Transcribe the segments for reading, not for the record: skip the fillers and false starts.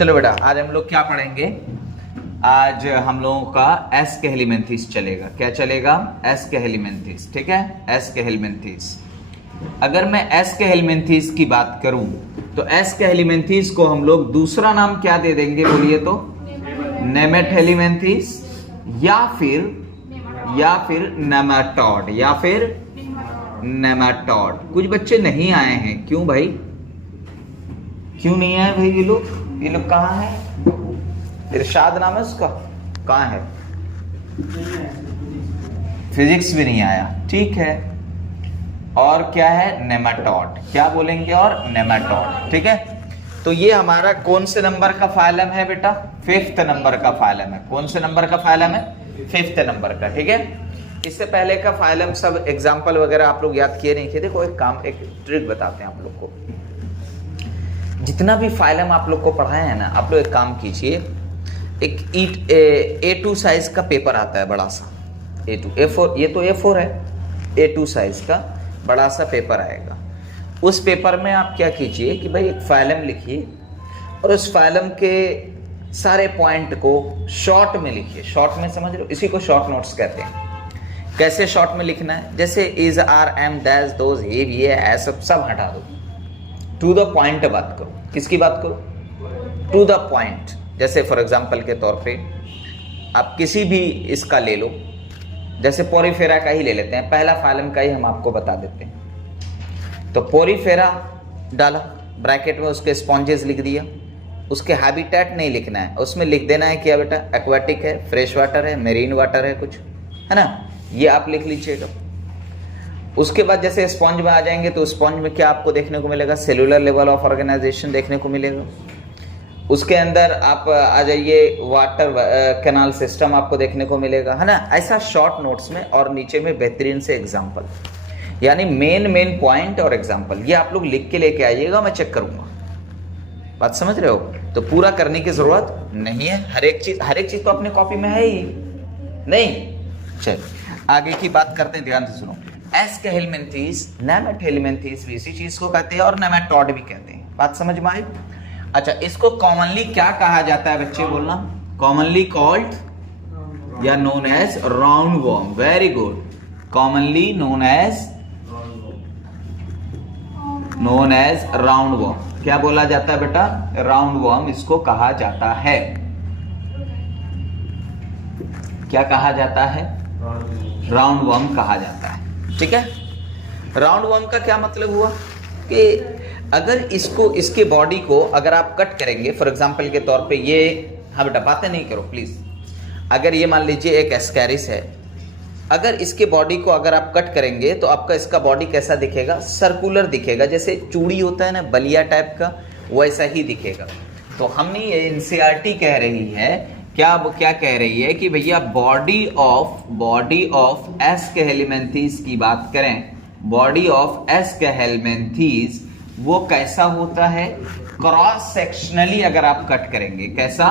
चलो बेटा, आज हम लोग क्या पढ़ेंगे। आज हम लोगों का एस के हेलिमेंथीस चलेगा। क्या चलेगा? एस के हेलिमेंथीस। ठीक है, एस के हेलिमेंथीस। अगर मैं एस के हेलिमेंथीस की बात करूं तो एस के हेलिमेंथीस को हम लोग दूसरा नाम क्या दे देंगे? बोलिए तो। नेमेट हेलिमेंथीस या फिर नेमाटोड या फिर नेमाटोड। कुछ बच्चे नहीं आए हैं, क्यों भाई? क्यों नहीं आए भाई? ये लोग कहाँ है? इरशाद नाम है उसका, कहाँ है? फिजिक्स भी नहीं आया। ठीक है, और क्या है? नेमाटोड। क्या बोलेंगे? और नेमाटोड। ठीक है, तो ये हमारा कौन से नंबर का फाइलम है बेटा? 5th नंबर का फाइलम है। कौन से नंबर का फाइलम है? 5th नंबर का। ठीक है, इससे पहले का फाइलम सब एग्जाम्पल वगैरह आप लोग याद किए नहीं किए? देखो, एक ट्रिक बताते हैं आप लोग को। जितना भी फाइलम आप लोग को पढ़ाया है ना, आप लोग एक काम कीजिए। एक A2 साइज का पेपर आता है, बड़ा सा A4, ये तो A4 है। A2 साइज का बड़ा सा पेपर आएगा। उस पेपर में आप क्या कीजिए कि भाई एक फाइलम लिखिए और उस फाइलम के सारे पॉइंट को शॉर्ट में लिखिए। शॉर्ट में समझ रहे हो? इसी को शॉर्ट नोट्स कहते हैं। कैसे शॉर्ट में लिखना है? जैसे is, are, am, dash, those, ये ऐसा सब हटा दो। टू द पॉइंट बात करो। किसकी बात करो? To the point. जैसे फॉर एग्जाम्पल के तौर पे आप किसी भी इसका ले लो, जैसे पोरीफेरा का ही ले लेते हैं, पहला फाइलम का ही हम आपको बता देते हैं। तो पोरीफेरा डाला ब्रैकेट में, उसके स्पॉन्जेस लिख दिया। उसके हैबिटेट नहीं लिखना है, उसमें लिख देना है क्या बेटा? एक्वाटिक है, फ्रेश वाटर है, मेरीन वाटर है, कुछ है ना, ये आप लिख लीजिएगा। उसके बाद जैसे स्पॉन्ज में आ जाएंगे तो स्पॉन्ज में क्या आपको देखने को मिलेगा? सेलुलर लेवल ऑफ ऑर्गेनाइजेशन देखने को मिलेगा। उसके अंदर आप आ जाइए, वाटर कैनाल सिस्टम आपको देखने को मिलेगा, है ना। ऐसा शॉर्ट नोट्स में, और नीचे में बेहतरीन से एग्जाम्पल, यानी मेन पॉइंट और एग्जाम्पल, ये आप लोग लिख के लेके आइएगा, मैं चेक करूंगा। बात समझ रहे हो? तो पूरा करने की जरूरत नहीं है। हर एक चीज तो अपने कॉपी में है ही नहीं। चलिए आगे की बात करते हैं, ध्यान से सुनो। एस के हेलिमेंथीस, नेमेट हेलिमेंथीस भी इसी चीज को कहते हैं और नेमाटोड भी कहते हैं। बात समझ में आई? अच्छा, इसको कॉमनली क्या कहा जाता है बच्चे? बोलना। कॉमनली कॉल्ड या known as round worm. Very good. Commonly known as round worm. क्या बोला जाता है बेटा? राउंड वर्म इसको कहा जाता है। क्या कहा जाता है? राउंड वर्म कहा जाता है। ठीक है, राउंड वर्म का क्या मतलब हुआ कि अगर इसके बॉडी को अगर आप कट करेंगे, फॉर एग्जांपल के तौर पे ये, हाँ बेटा बातें नहीं करो प्लीज। अगर ये मान लीजिए एक एस्कैरिस है, अगर इसके बॉडी को अगर आप कट करेंगे तो आपका इसका बॉडी कैसा दिखेगा? सर्कुलर दिखेगा, जैसे चूड़ी होता है ना, बलिया टाइप का, वैसा ही दिखेगा। तो हमने ये एनसीईआरटी कह रही है, क्या कह रही है कि भैया बॉडी ऑफ एस के हेलिमेंथीस की बात करें, बॉडी ऑफ एस के हेलिमेंथीस वो कैसा होता है? क्रॉस सेक्शनली अगर आप कट करेंगे। कैसा?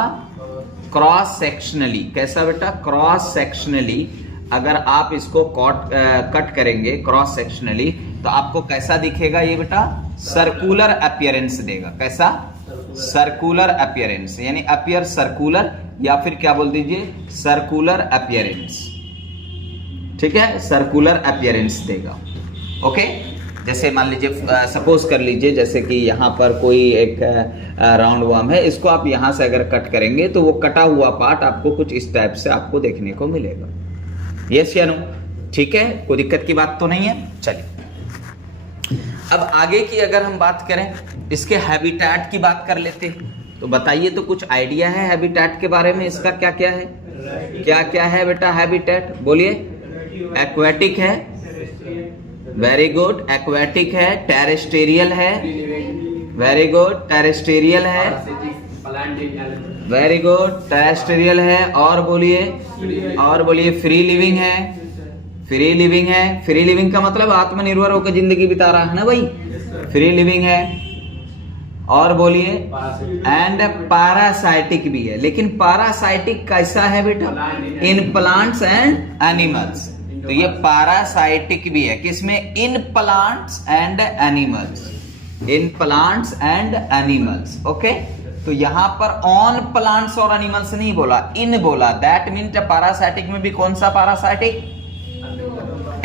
Cross sectionally. कैसा बेटा? क्रॉस सेक्शनली अगर आप इसको कट करेंगे क्रॉस सेक्शनली, तो आपको कैसा दिखेगा ये बेटा? सर्कुलर अपीयरेंस देगा। कैसा? सर्कुलर अपीयरेंस, यानी अपीयर सर्कुलर, या फिर क्या बोल दीजिए? Circular appearance. ठीक है, सर्कुलर अपीयरेंस देगा। ओके, जैसे मान लीजिए, सपोज कर लीजिए जैसे कि यहाँ पर कोई एक राउंड वर्म है, इसको आप यहाँ से अगर कट करेंगे तो वो कटा हुआ पार्ट आपको कुछ इस टाइप से आपको देखने को मिलेगा। यस या नो? ठीक है, कोई दिक्कत की बात तो नहीं है। चलिए अब आगे की अगर हम बात करें, इसके हैबिटेट की बात कर लेते हैं। तो बताइए, तो कुछ आइडिया है हैबिटेट के बारे में? इसका क्या क्या है? क्या है बेटा हैबिटेट? बोलिए। एक्वेटिक है, वेरी गुड, एक्वेटिक है। टेरेस्टेरियल है, वेरी गुड, टेरेस्टेरियल है, वेरी गुड, टेरेस्टेरियल है। और बोलिए फ्री लिविंग है। फ्री लिविंग का मतलब आत्मनिर्भर होकर जिंदगी बिता रहा है ना भाई, फ्री लिविंग है। और बोलिए, एंड पैरासाइटिक भी है। लेकिन पैरासाइटिक कैसा है बेटा? इन प्लांट्स एंड एनिमल्स। तो ये पैरासाइटिक भी है, किसमें? इन plants and animals. In plants and animals. Okay, तो यहां पर ऑन प्लांट्स और एनिमल्स नहीं बोला, इन बोला। दैट मीन पैरासाइटिक में भी कौन सा पैरासाइटिक?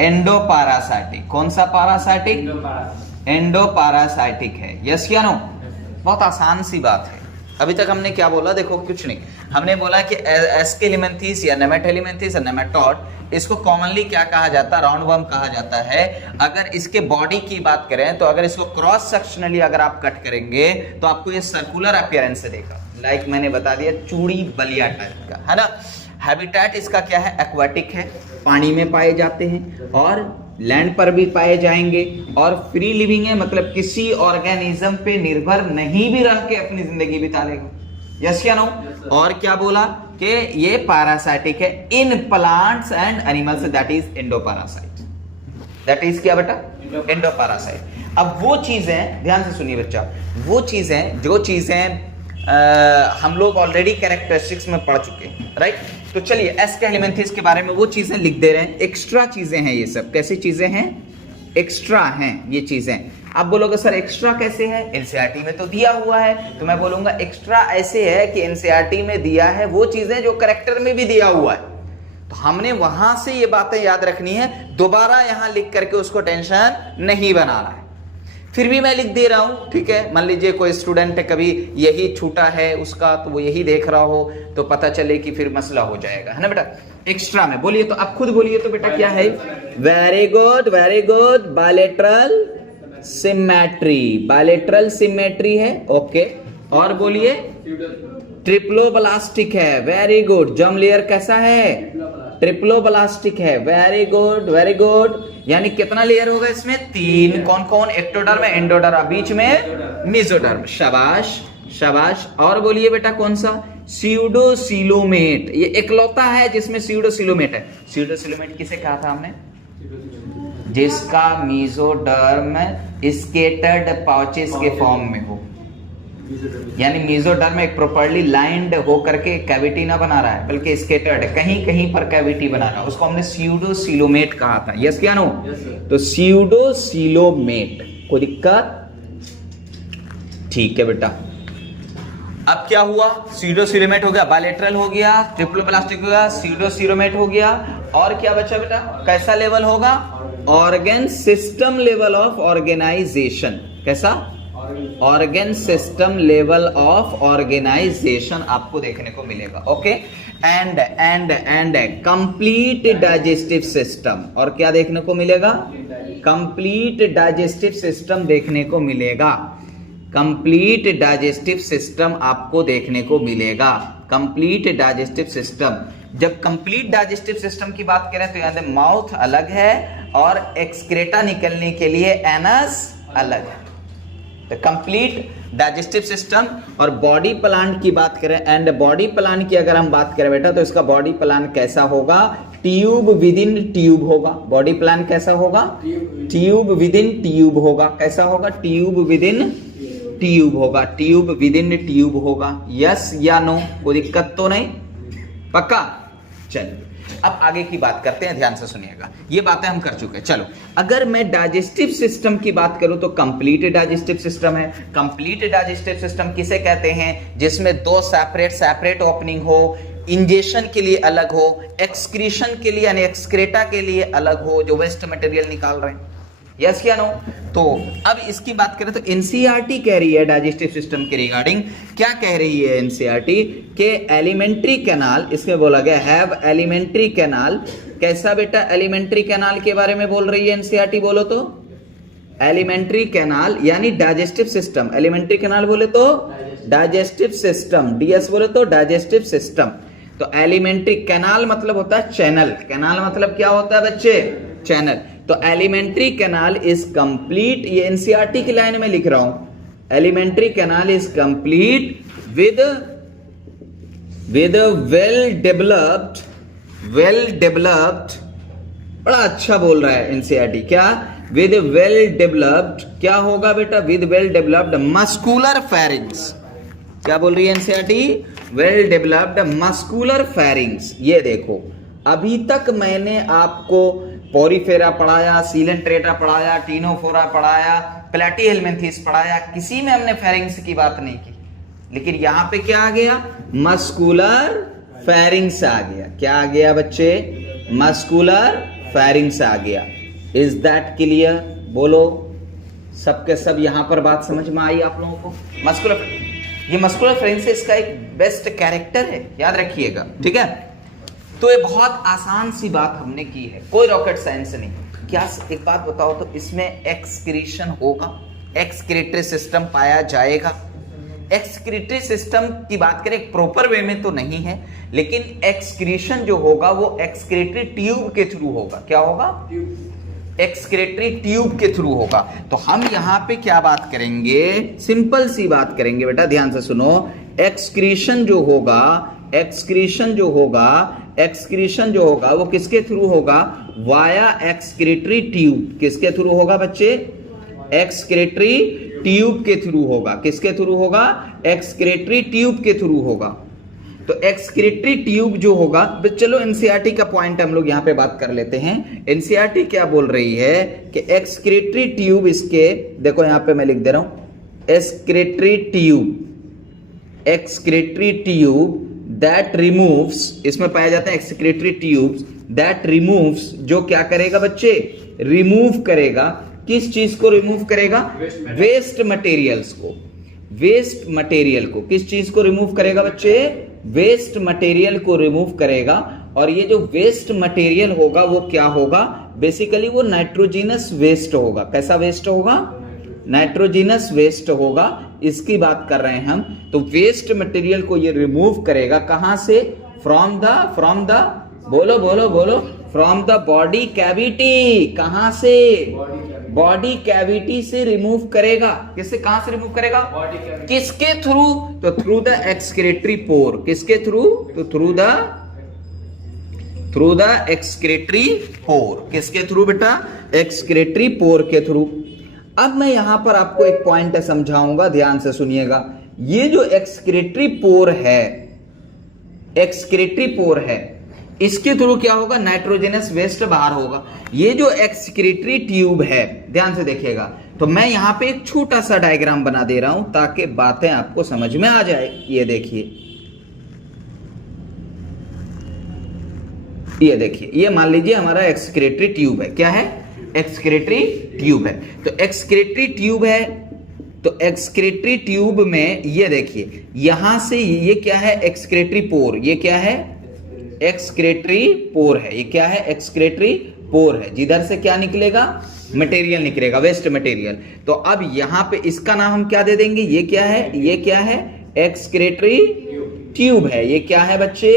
एंडोपैरासाइटिक। कौन सा पैरासाइटिक? एंडोपैरासाइटिक है। यस या नो? बहुत आसान सी बात है। अभी तक हमने क्या बोला? देखो कुछ नहीं, हमने बोला कि एस्केलिमेंथिस या नेमेटेलिमेंथिस या नेमेटोड, इसको कॉमनली क्या कहा जाता है? राउंडवर्म कहा जाता है। अगर इसके बॉडी की बात करें तो अगर इसको क्रॉस सेक्शनली अगर आप कट करेंगे तो आपको ये सर्कुलर अपीयरेंस देगा, लाइक मैंने बता दिया चूड़ी बलिया टाइप का, है ना। हैबिटेट इसका क्या है? एक्वाटिक है, पानी में पाए जाते हैं और लैंड पर भी पाए जाएंगे, और फ्री लिविंग है, मतलब किसी ऑर्गेनिज्म पे निर्भर नहीं भी रह के अपनी जिंदगी बिता लेगा। यस या नो? और क्या बोला कि ये पैरासाइटिक है इन plants and animals, that is endoparasite. That is क्या बेटा? एंडोपैरासाइट। अब वो चीजें, ध्यान से सुनिए बच्चा, वो चीजें जो चीजें हम लोग ऑलरेडी कैरेक्टरिस्टिक्स में पढ़ चुके हैं, राइट। तो चलिए एस्केलिमेंथिस के बारे में वो चीजें लिख दे रहे हैं। एक्स्ट्रा चीजें हैं ये सब। कैसी चीजें हैं? एक्स्ट्रा हैं ये चीजें। आप बोलोगे सर एक्स्ट्रा कैसे है? एनसीईआरटी में तो दिया हुआ है। तो मैं बोलूंगा एक्स्ट्रा ऐसे है कि एनसीईआरटी में दिया है वो चीजें जो कैरेक्टर में भी दिया हुआ है, तो हमने वहां से ये बातें याद रखनी है, दोबारा यहां लिख करके उसको टेंशन नहीं बनाना है। फिर भी मैं लिख दे रहा हूं, ठीक है। मान लीजिए कोई स्टूडेंट कभी यही छूटा है उसका, तो वो यही देख रहा हो तो पता चले कि फिर मसला हो जाएगा, है ना बेटा। एक्स्ट्रा में बोलिए तो, आप खुद बोलिए तो बेटा क्या है? Very good, very good. Bilateral symmetry, bilateral symmetry है, ओके। और बोलिए ट्रिप्लोब्लास्टिक है, वेरी गुड। जर्म लेयर कैसा है? ट्रिप्लोब्लास्टिक है, वेरी गुड, वेरी गुड। यानी कितना लेयर होगा इसमें? 3। कौन कौन? एक्टोडर्म, एंडोडर्म, बीच में मेसोडर्म। शाबाश, शाबाश। और बोलिए बेटा कौन सा? स्यूडोसिलोमेट। ये इकलौता है जिसमें स्यूडोसिलोमेट है। स्यूडोसिलोमेट किसे कहा था हमने? जिसका मेसोडर्म स्केटर्ड पाउचेस के फॉर्म में हो, यानी मेसोडर्म एक प्रॉपर्ली लाइंड होकर के कैविटी ना बना रहा है, बल्कि स्केटर्ड कहीं कहीं पर कैविटी बना रहा है, उसको हमने स्यूडोसिलोमेट कहा था। यस क्या नो? तो स्यूडोसिलोमेट। कोई दिक्कत? ठीक है बेटा। अब क्या हुआ? स्यूडोसिलोमेट हो गया, बायलैटरल हो गया, ट्रिप्लोब्लास्टिक हो गया, स्यूडोसिलोमेट हो गया। और क्या बचा बेटा? कैसा लेवल होगा? Organ system level of organisation. कैसा? Organ system level of organisation आपको देखने को मिलेगा, okay. And complete digestive system. और क्या देखने को मिलेगा? कंप्लीट डाइजेस्टिव सिस्टम देखने को मिलेगा। कंप्लीट डाइजेस्टिव सिस्टम आपको देखने को मिलेगा। Complete digestive system. जब कंप्लीट डाइजेस्टिव सिस्टम की बात करें तो यानी माउथ अलग है और एक्सक्रेटा निकलने के लिए एनस अलग है। तो कंप्लीट डाइजेस्टिव सिस्टम। और बॉडी प्लान की बात करें, एंड बॉडी प्लान की अगर हम बात करें बेटा, तो इसका बॉडी प्लान कैसा होगा? ट्यूब विद इन ट्यूब होगा। बॉडी प्लान कैसा होगा? ट्यूब विद इन ट्यूब होगा। कैसा होगा? ट्यूब विद इन ट्यूब होगा। ट्यूब विद इन ट्यूब होगा। यस या नो? कोई दिक्कत तो नहीं? पक्का? चलिए अब आगे की बात करते हैं, ध्यान से सुनिएगा। ये बातें हम कर चुके हैं। चलो, अगर मैं डाइजेस्टिव सिस्टम की बात करूं तो कंप्लीट डाइजेस्टिव सिस्टम है। कंप्लीट डाइजेस्टिव सिस्टम किसे कहते हैं? जिसमें 2 सेपरेट ओपनिंग हो, इंजेशन के लिए अलग हो, एक्सक्रीशन के लिए यानी एक्सक्रेटा के लिए अलग हो, जो वेस्ट मटेरियल निकाल रहे हैं। यस या नो? तो अब इसकी बात करें तो एनसीईआरटी कह रही है डाइजेस्टिव सिस्टम के रिगार्डिंग, क्या कह रही है एनसीईआरटी के एलिमेंट्री कैनाल, इसमें बोला गया हैव एलिमेंट्री कैनाल। कैसा बेटा? एलिमेंट्री कैनाल के बारे में बोल रही है एनसीईआरटी। बोलो तो एलिमेंट्री कैनाल यानी डाइजेस्टिव सिस्टम। एलिमेंट्री कैनाल बोले तो डाइजेस्टिव सिस्टम, डीएस बोले तो डाइजेस्टिव सिस्टम। तो एलिमेंट्री कैनाल मतलब होता है चैनल। कैनाल मतलब क्या होता है बच्चे? चैनल। तो एलिमेंट्री कैनाल इज कंप्लीट, ये एनसीईआरटी की लाइन में लिख रहा हूं। Alimentary canal is complete with well developed, बड़ा अच्छा बोल रहा है एनसीईआरटी। क्या? With well developed. क्या होगा बेटा? With well developed muscular pharynx. क्या बोल रही है NCERT? Well developed muscular pharynx. ये देखो, अभी तक मैंने आपको पोरीफेरा पढ़ाया, सीलेंट्रेटा पढ़ाया, टीनोफोरा पढ़ाया, प्लेटीहेलमिन्थेस पढ़ाया, किसी में हमने फेरिंग्स की बात नहीं की। लेकिन यहां पे क्या आ गया, मस्कुलर फेरिंग्स आ गया। क्या आ गया बच्चे, मस्कुलर फेरिंग्स आ गया। Is that clear? बोलो सबके सब यहां पर बात समझ में आई आप लोगों को? मस्कुलर, ये मस्कुलर फेरिंग्स का एक बेस्ट कैरेक्टर है, याद रखिएगा, ठीक है। तो ये बहुत आसान सी बात हमने की है, कोई रॉकेट साइंस नहीं। क्या एक बात बताओ तो, इसमें एक्सक्रीशन होगा, एक्सक्रीटरी सिस्टम पाया जाएगा। एक्सक्रीटरी सिस्टम की बात करें प्रॉपर वे में तो नहीं है, लेकिन एक्सक्रीशन जो होगा वो एक्सक्रीटरी ट्यूब के थ्रू होगा। क्या होगा? एक्सक्रीटरी ट्यूब के थ्रू होगा। तो हम यहां पे क्या बात करेंगे, सिंपल सी बात करेंगे बेटा, ध्यान से सुनो। एक्सक्रीशन जो होगा, एक्सक्रीशन जो होगा, एक्सक्रीशन जो होगा वो किसके थ्रू होगा? Via excretory tube. किसके थ्रू होगा बच्चे? एक्सक्रीटरी ट्यूब के थ्रू होगा। किसके थ्रू होगा? एक्सक्रीटरी ट्यूब के थ्रू होगा। तो एक्सक्रीटरी ट्यूब जो होगा, चलो एनसीईआरटी का पॉइंट हम लोग यहां पे बात कर लेते हैं। एनसीईआरटी क्या बोल रही है कि एक्सक्रीटरी ट्यूब, इसके देखो यहां पे मैं लिख दे रहा हूं, excretory tube, excretory tube that removes, इसमें पाया जाता है एक्सक्रीटरी ट्यूब्स दैट रिमूव्स, जो क्या करेगा बच्चे? रिमूव करेगा। किस चीज को रिमूव करेगा? वेस्ट मटेरियल्स को। वेस्ट मटेरियल को, किस चीज को रिमूव करेगा बच्चे? वेस्ट मटेरियल को रिमूव करेगा। और ये जो वेस्ट मटेरियल होगा वो क्या होगा? बेसिकली वो नाइट्रोजिनस वेस्ट होगा। कैसा वेस्ट होगा? नाइट्रोजिनस वेस्ट होगा, इसकी बात कर रहे हैं हम। तो वेस्ट मटेरियल को ये रिमूव करेगा। कहां से? फ्रॉम द बोलो बोलो बोलो, फ्रॉम द बॉडी कैविटी। कहां से? बॉडी कैविटी से रिमूव करेगा। किससे? कहां से रिमूव करेगा? किसके थ्रू? तो थ्रू द एक्सक्रीटरी पोर। किसके थ्रू? तो थ्रू द एक्सक्रीटरी पोर। किसके थ्रू बेटा? एक्सक्रीटरी पोर के थ्रू। अब मैं यहां पर आपको एक पॉइंट समझाऊंगा, ध्यान से सुनिएगा। ये जो एक्सक्रीटरी पोर है, एक्सक्रीटरी पोर है, इसके थ्रू क्या होगा? नाइट्रोजनस वेस्ट बाहर होगा। ये जो एक्सक्रीटरी ट्यूब है, ध्यान से देखिएगा, तो मैं यहां पे एक छोटा सा डायग्राम बना दे रहा हूं ताकि बातें आपको समझ में आ जाए। ये देखिए, ये देखिए, ये मान लीजिए हमारा एक्सक्रीटरी ट्यूब है। क्या है? एक्सक्रीटरी ट्यूब है। तो एक्सक्रीटरी ट्यूब है, तो एक्सक्रीटरी ट्यूब में ये देखिए, यहां से ये क्या है? एक्सक्रीटरी पोर। ये क्या है? एक्सक्रीटरी पोर है। ये क्या है? एक्सक्रीटरी पोर है, जिधर से क्या निकलेगा? मटेरियल निकलेगा, वेस्ट मटेरियल। तो अब यहां पे इसका नाम हम क्या दे देंगे? ये क्या है? ये क्या है? एक्सक्रीटरी ट्यूब है। ये क्या है बच्चे?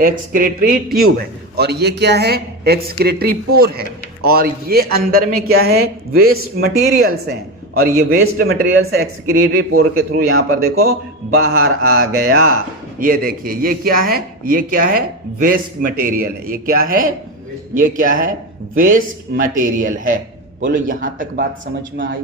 एक्सक्रीटरी ट्यूब है। और ये क्या है? एक्सक्रीटरी पोर है। और ये अंदर में क्या है? वेस्ट मटेरियल्स हैं। और ये वेस्ट मटेरियल से एक्सक्रीटरी पोर के थ्रू यहां पर देखो बाहर आ गया। ये देखिए, ये क्या है? ये क्या है? वेस्ट मटेरियल है। ये क्या है? ये क्या है? वेस्ट मटेरियल है। बोलो यहां तक बात समझ में आई?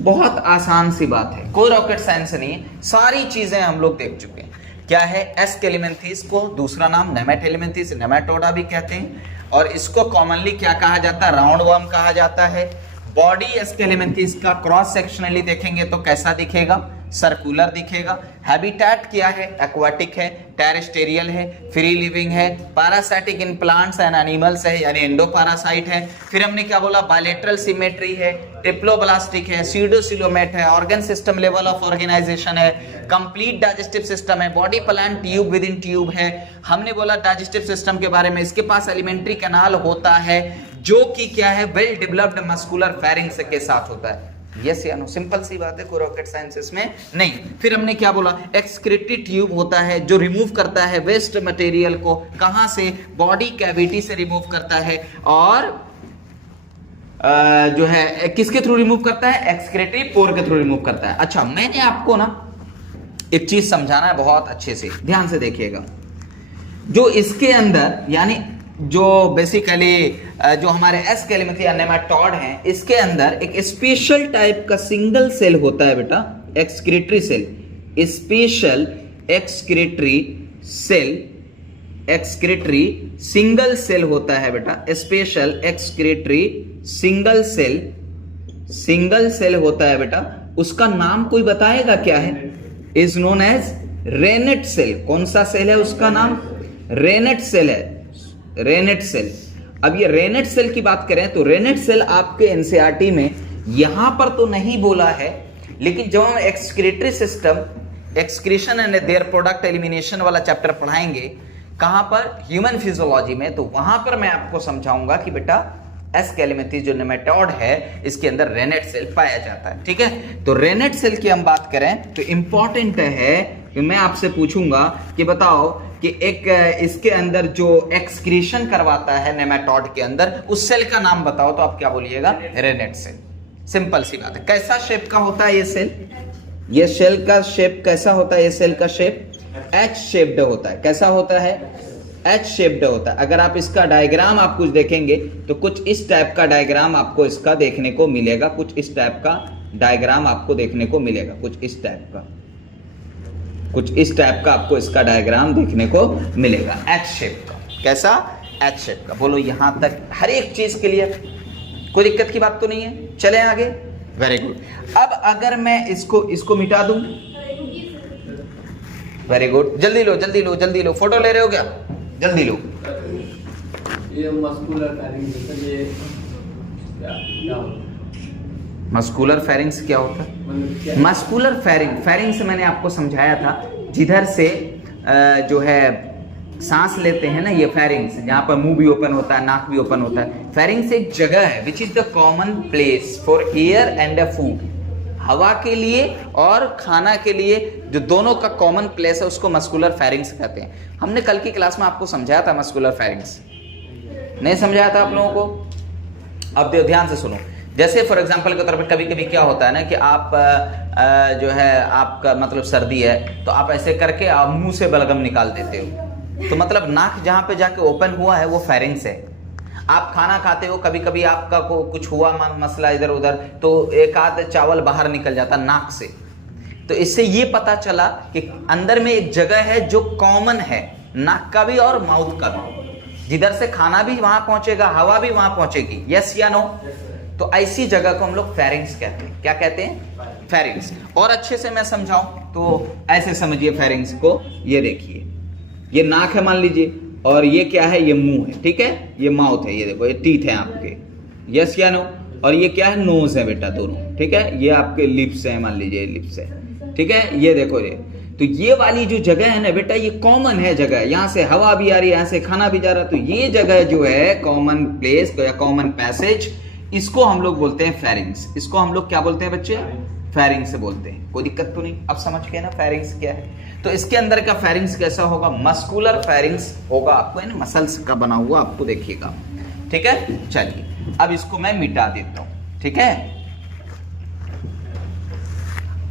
बहुत आसान सी बात है, कोई रॉकेट साइंस नहीं है, सारी चीजें हम लोग देख चुके हैं। क्या है? एस्केलिमेंथिस को दूसरा नाम नेमेटेलिमेंथिस, नेमाटोडा भी कहते हैं। और इसको कॉमनली क्या कहा जाता है? राउंड वर्म कहा जाता है। बॉडी एस्केलिमेंथिस का क्रॉस सेक्शनली देखेंगे तो कैसा दिखेगा? सर्कुलर दिखेगा। हैबिटेट क्या है? एक्वाटिक है, टेरेस्टेरियल है, फ्री लिविंग है, parasitic in plants and animals है, यानी एंडोपैरासाइट है। फिर हमने क्या बोला? बायलेटरल सिमेट्री है, ट्रिप्लोब्लास्टिक है, स्यूडोसिलोमेट है, organ system level of organization है, कंप्लीट डाइजेस्टिव सिस्टम है, body plan tube within tube है। हमने बोला डाइजेस्टिव सिस्टम के बारे में, इसके पास एलिमेंट्री कैनाल होता है जो कि क्या है? वेल डेवलप्ड मस्कुलर फेरिंग्स के साथ होता है। यस या नो? सिंपल सी बात है, कोई रॉकेट साइंसेस में नहीं। फिर हमने क्या बोला? एक्सक्रीटरी ट्यूब होता है जो रिमूव करता है वेस्ट मटेरियल को। कहां से? बॉडी कैविटी से रिमूव करता है। और जो है किसके थ्रू रिमूव करता है? एक्सक्रीटरी पोर के थ्रू रिमूव करता है। अच्छा, मैंने आपको ना एक चीज समझाना है बहुत अच्छे से, ध्यान से देखिएगा। जो इसके अंदर, यानी जो बेसिकली जो हमारे एस्केलिमेंथी या नेमाटोड हैं, इसके अंदर एक स्पेशल टाइप का सिंगल सेल होता है बेटा, excretory cell. Special excretory cell, excretory single cell होता है बेटा, special excretory single cell, single cell होता है बेटा। उसका नाम कोई बताएगा क्या है? Is known as renette cell. कौन सा सेल है उसका नाम? रेनेट सेल है, रेनेट सेल। अब ये रेनेट सेल की बात करें तो रेनेट सेल आपके एनसीईआरटी में यहां पर तो नहीं बोला है, लेकिन जब हम excretory system, excretion and their product elimination वाला चैप्टर पढ़ाएंगे, कहां पर? ह्यूमन फिजियोलॉजी में, तो वहां पर मैं आपको समझाऊंगा कि बेटा एस कैलिमेंथीज जो नेमेटोड है इसके अंदर रेनेट सेल पाया जाता है। ठीक है, तो रेनेट सेल की हम बात करें तो इंपॉर्टेंट है कि मैं आपसे पूछूंगा कि बताओ कि एक इसके अंदर जो एक्सक्रीशन करवाता है नेमेटोड के अंदर, उस सेल का नाम बताओ, तो आप क्या बोलिएगा? Renette cell. सिंपल सी बात है। कैसा शेप का होता है ये सेल? ये सेल का शेप कैसा होता है? ये सेल का शेप एच शेप्ड होता है। कैसा होता है? एच शेप्ड होता है। अगर आप इसका डायग्राम आप कुछ देखेंगे तो कुछ इस टाइप का डायग्राम आपको इसका देखने को मिलेगा, कुछ इस टाइप का डायग्राम आपको देखने को मिलेगा, कुछ इस टाइप का, कुछ इस टाइप का आपको इसका डायग्राम देखने को मिलेगा, एच शेप का। कैसा? एच शेप का। बोलो यहां तक हर एक चीज के लिए कोई दिक्कत की बात तो नहीं है? चलें आगे। Very good. अब अगर मैं इसको मिटा दूं, वेरी गुड, जल्दी लो जल्दी लो जल्दी लो, फोटो ले रहे हो क्या? जल्दी लो। ये मस्कुलर फेरिंग्स, ये क्या मस्कुलर फेरिंग्स क्या होता है? मस्कुलर फेरिंग्स मैंने आपको समझाया था, जिधर से जो है सांस लेते हैं ना, ये फेरिंग्स, जहां पर मुंह भी ओपन होता है, नाक भी ओपन होता है। फेरिंग्स एक जगह है which is the common place for air and food. हवा के लिए और खाना के लिए जो दोनों का कॉमन प्लेस है उसको मस्कुलर फेरिंग्स कहते हैं। हमने कल की क्लास में आपको समझाया था मस्कुलर फेरिंग्स, नहीं समझाया था आप लोगों को? अब ध्यान से सुनो। जैसे फॉर एग्जांपल के तौर पर कभी कभी क्या होता है ना कि आप जो है आपका मतलब सर्दी है तो आप ऐसे करके आप मुंह से बलगम निकाल देते हो, तो मतलब नाक जहां पे जाके ओपन हुआ है वो फेरिंग्स है। आप खाना खाते हो, कभी कभी आपका को कुछ हुआ मसला इधर उधर, तो एक आध चावल बाहर निकल जाता नाक से, तो इससे ये पता चला कि अंदर में एक जगह है जो कॉमन है, नाक का भी और माउथ का भी, जिधर से खाना भी वहां पहुंचेगा, हवा भी वहां पहुंचेगी। यस या नो? तो ऐसी जगह को हम लोग फेरिंग्स कहते हैं। क्या कहते हैं? फेरिंग्स। और अच्छे से मैं समझाऊं तो ऐसे समझिए फेरिंग्स को। ये देखिए, ये नाक है मान लीजिए, और ये क्या है? ये मुंह है, ठीक है, ये माउथ है, ये देखो ये टीथ है आपके। यस या नो? और ये क्या है? नोज है बेटा, दोनों, ठीक है, ये आपके लिप्स है, मान लीजिए लिप्स है, ठीक है, ये देखो ये। तो ये वाली जो जगह है ना बेटा, ये कॉमन है जगह, यहाँ से हवा भी आ रही है, यहाँ से खाना भी जा रहा है, तो ये जगह जो है कॉमन प्लेस या कॉमन पैसेज, इसको हम लोग बोलते हैं फेरिंग्स। इसको हम लोग क्या बोलते हैं बच्चे? फेरिंग्स से बोलते हैं। कोई दिक्कत तो नहीं? अब समझ गए ना फेरिंग्स क्या है? तो इसके अंदर का फेरिंग्स कैसा होगा? मस्कुलर फेरिंग्स होगा, आपको यानी मसल्स का बना हुआ आपको देखिएगा, ठीक है। चलिए अब इसको मैं मिटा देता हूं, ठीक है।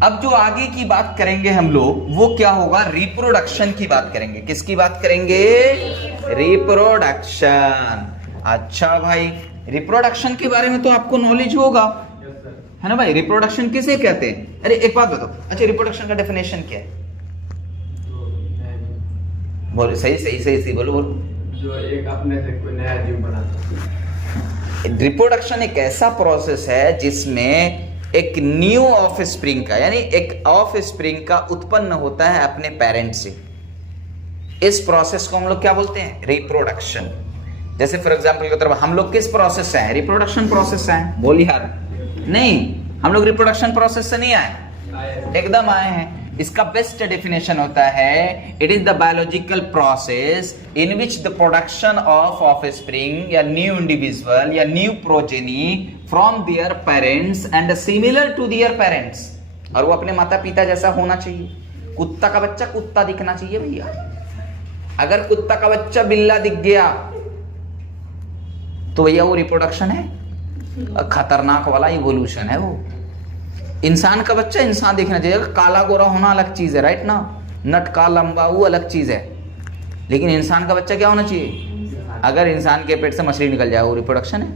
अब जो आगे की बात करेंगे हम लोग वो क्या होगा? रिप्रोडक्शन की बात करेंगे। किसकी बात करेंगे? रिप्रोडक्शन। अच्छा भाई, रिप्रोडक्शन के बारे में तो आपको नॉलेज होगा, है ना भाई? रिप्रोडक्शन किसे कहते हैं? अरे एक बात बताओ, अच्छा रिप्रोडक्शन का डेफिनेशन क्या है? बोलो, सही सही सही सही बोलो बोलो। जो एक अपने से कोई नया जीव बनाता है। रिप्रोडक्शन एक ऐसा प्रोसेस है जिसमें एक न्यू ऑफ स्प्रिंग का, यानी एक ऑफ स्प्रिंग का उत्पन्न होता है अपने पेरेंट से। इस प्रोसेस को हम लोग क्या बोलते हैं? रिप्रोडक्शन। जैसे फॉर एग्जांपल की तरफ हम लोग किस प्रोसेस से हैं? रिप्रोडक्शन प्रोसेस से हैं। बोल यार, नहीं, हम लोग रिप्रोडक्शन प्रोसेस से नहीं आए, एकदम आए हैं। इसका बेस्ट डेफिनेशन होता है, it is the biological process in which the production of offspring या न्यू इंडिविजुअल या new progeny from their parents and similar to their parents, और वो अपने माता पिता जैसा होना चाहिए। कुत्ता का बच्चा कुत्ता दिखना चाहिए भैया। अगर कुत्ता का बच्चा बिल्ला दिख गया तो भैया वो रिप्रोडक्शन है, खतरनाक वाला इवोल्यूशन है वो। इंसान का बच्चा इंसान दिखना चाहिए। काला गोरा होना अलग चीज है, राइट ना, नटका लंबा वो अलग चीज है, लेकिन इंसान का बच्चा क्या होना चाहिए? अगर इंसान के पेट से मछली निकल जाए वो रिप्रोडक्शन है?